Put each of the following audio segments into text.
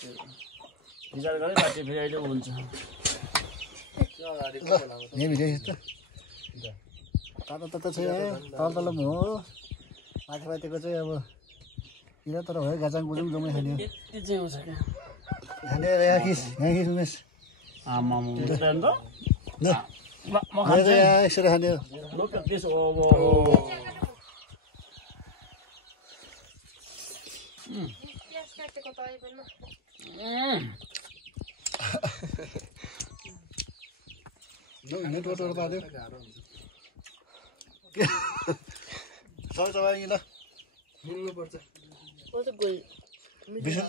विचार गरे बाटे फेरि अहिले हुन्छ यही भिडियो यस्तो तातो छ तल हो माथिको चाहिँ अब किन तर भयो गाजाङ गुजुङ जम्मै खाने यति चाहिँ हुन्छ क्या खाने यहाँ खिस उमेश आमा म खान्छु यसरी खाने Look at this. Oh. Network पार्यो सबै तपाईँ ल मिल्नुपर्छ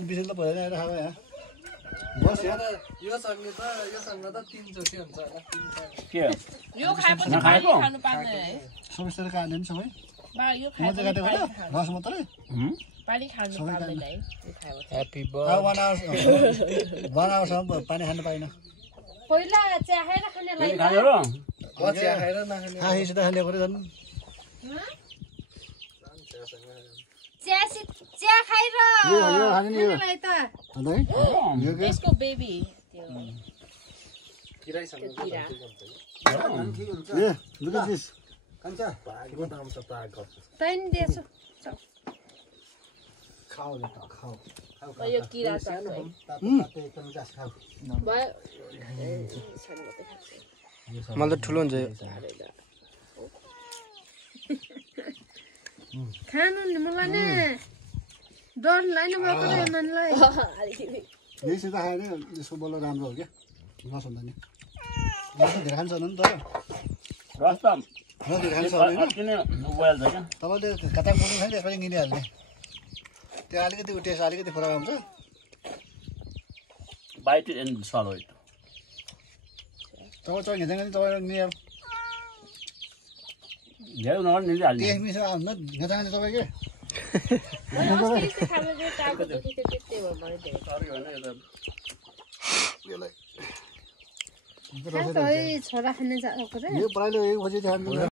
बिसुल त भएन आएर खाऊ यहाँ बस यहाँ योसँग त 3 चोटि हुन्छ होला के यो खाएपछि नखाएको खानु पार्दैन है सबै काट्ने नि सबै बा यो म चाहिँ काटेको होइन रस मात्रै पानी खानु पार्दैन है यो खाएपछि ह्यापी 1 आवरसम्म पानी खानु पाइन पहिला चिया खाएर खानेलाई खायो र चिया खाएर नखाने खाइसित खाने गरे झन् चिया खाएर यो खाने नि यो खानेलाई त अन्त है यो के त्यसको बेबी त्यो किराइसँग किरा ए लुक एट दिस कान्छ पागको दाम त पागको तैन दिएछु खाऊ ल खाऊ यो किरा छ तातो एकदम जास खाऊ भयो मलाई त ठुलो हुन्छ खानु नि मलाई नि डर लाग्नु भएको रे मनलाई यहीसित खायो भने यसको बल्ल राम्रो हो क्या नसुन्दा नि रस धेरै खान्छ नि तर रस त रस धेरै खान्छ होइन किन मोबाइल छ क्या तपाईँले कता बोल्नु छैन त्यसपछि किनिहाल्ने त्यो अलिकति टेस्ट अलिकति फरक हुन्छ बाइट एन्ड स्वालो इट तपाईँ घिच्दैन नि तपाईँ नि अब धेरै नगर्ने निलिहाल्ने टेस्ट मिस आउनु घिचाउने तपाईँ के छोरा खाने जाएको रे यो प्रायले खोजी